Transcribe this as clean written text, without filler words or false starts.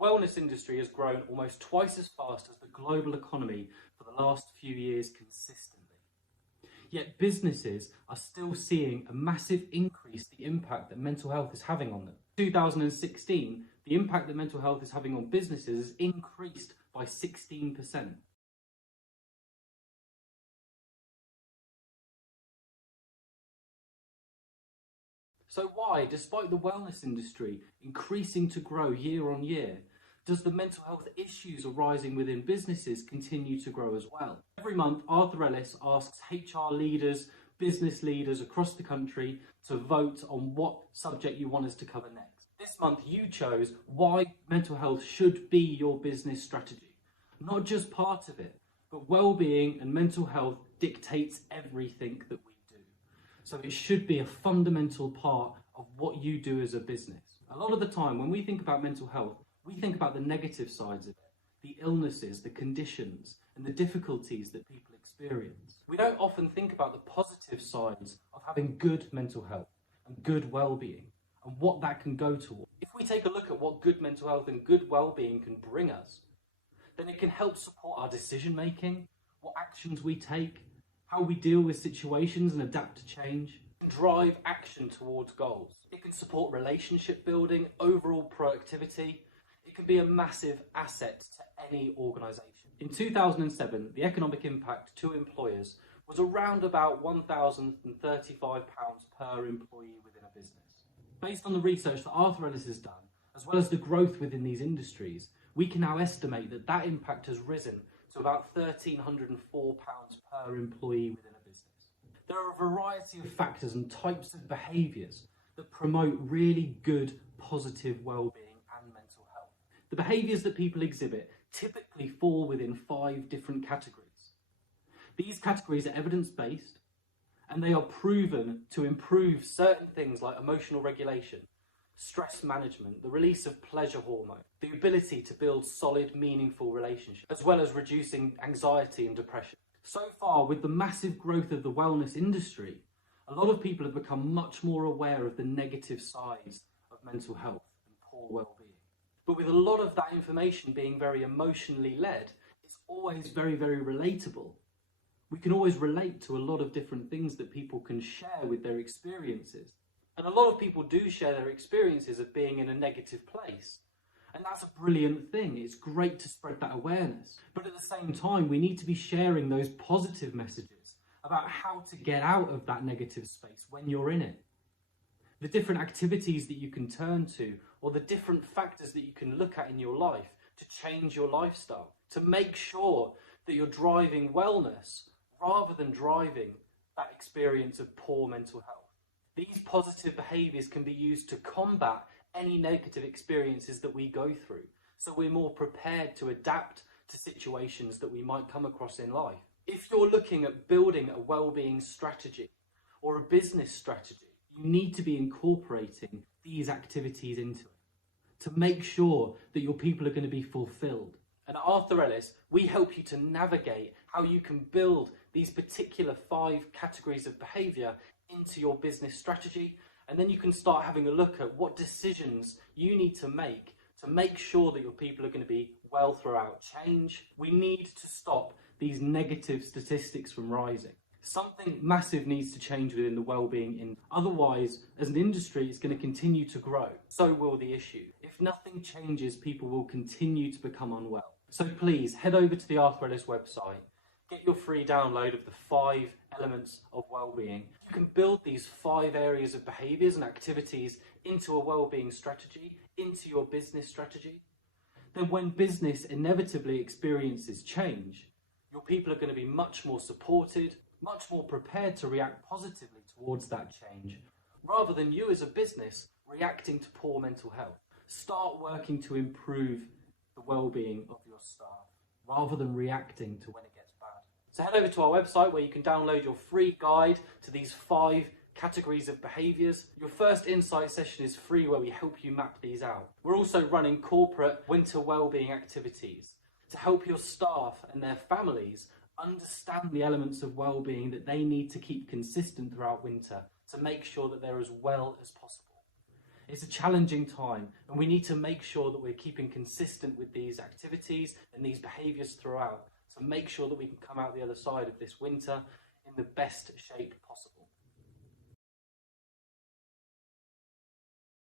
wellness industry has grown almost twice as fast as the global economy for the last few years consistently. Yet businesses are still seeing a massive increase in the impact that mental health is having on them. In 2016, the impact that mental health is having on businesses has increased by 16%. So why, despite the wellness industry increasing to grow year on year, does the mental health issues arising within businesses continue to grow as well? Every month, Arthur Ellis asks HR leaders, business leaders across the country to vote on what subject you want us to cover next. This month, you chose why mental health should be your business strategy. Not just part of it, but well-being and mental health dictates everything that we do. So it should be a fundamental part of what you do as a business. A lot of the time, when we think about mental health, we think about the negative sides of it, the illnesses, the conditions, and the difficulties that people experience. We don't often think about the positive sides of having good mental health and good well-being and what that can go towards. If we take a look at what good mental health and good well-being can bring us, then it can help support our decision-making, what actions we take, how we deal with situations and adapt to change, and drive action towards goals. It can support relationship building, overall productivity. It can be a massive asset to any organisation. In 2007, the economic impact to employers was around about £1,035 per employee within a business. Based on the research that Arthur Ellis has done, as well as the growth within these industries, we can now estimate that that impact has risen to about £1,304 per employee within a business. There are a variety of factors and types of behaviours that promote really good, positive well-being and mental health. The behaviours that people exhibit typically fall within 5 different categories. These categories are evidence-based, and they are proven to improve certain things like emotional regulation, stress management, the release of pleasure hormone, the ability to build solid, meaningful relationships, as well as reducing anxiety and depression. So far, with the massive growth of the wellness industry, a lot of people have become much more aware of the negative sides of mental health and poor well-being. But with a lot of that information being very emotionally led, it's always very, very relatable. We can always relate to a lot of different things that people can share with their experiences. And a lot of people do share their experiences of being in a negative place. And that's a brilliant thing. It's great to spread that awareness. But at the same time, we need to be sharing those positive messages about how to get out of that negative space when you're in it. The different activities that you can turn to, or the different factors that you can look at in your life to change your lifestyle, to make sure that you're driving wellness rather than driving that experience of poor mental health. These positive behaviours can be used to combat any negative experiences that we go through, so we're more prepared to adapt to situations that we might come across in life. If you're looking at building a well-being strategy or a business strategy, you need to be incorporating these activities into it to make sure that your people are going to be fulfilled. At Arthur Ellis, we help you to navigate how you can build these particular 5 categories of behaviour into your business strategy, and then you can start having a look at what decisions you need to make sure that your people are going to be well throughout change. We need to stop these negative statistics from rising. Something massive needs to change within the wellbeing industry. Otherwise, as an industry, it's going to continue to grow. So will the issue. If nothing changes, people will continue to become unwell. So please head over to the Arthur Ellis website. Get your free download of the 5 elements of well-being. You can build these 5 areas of behaviours and activities into a well-being strategy, into your business strategy. Then when business inevitably experiences change, your people are going to be much more supported, much more prepared to react positively towards that change, rather than you as a business reacting to poor mental health. Start working to improve the well-being of your staff, rather than reacting to when it gets bad. So head over to our website where you can download your free guide to these 5 categories of behaviours. Your first insight session is free, where we help you map these out. We're also running corporate winter wellbeing activities to help your staff and their families understand the elements of well-being that they need to keep consistent throughout winter to make sure that they're as well as possible. It's a challenging time, and we need to make sure that we're keeping consistent with these activities and these behaviours throughout, to make sure that we can come out the other side of this winter in the best shape possible.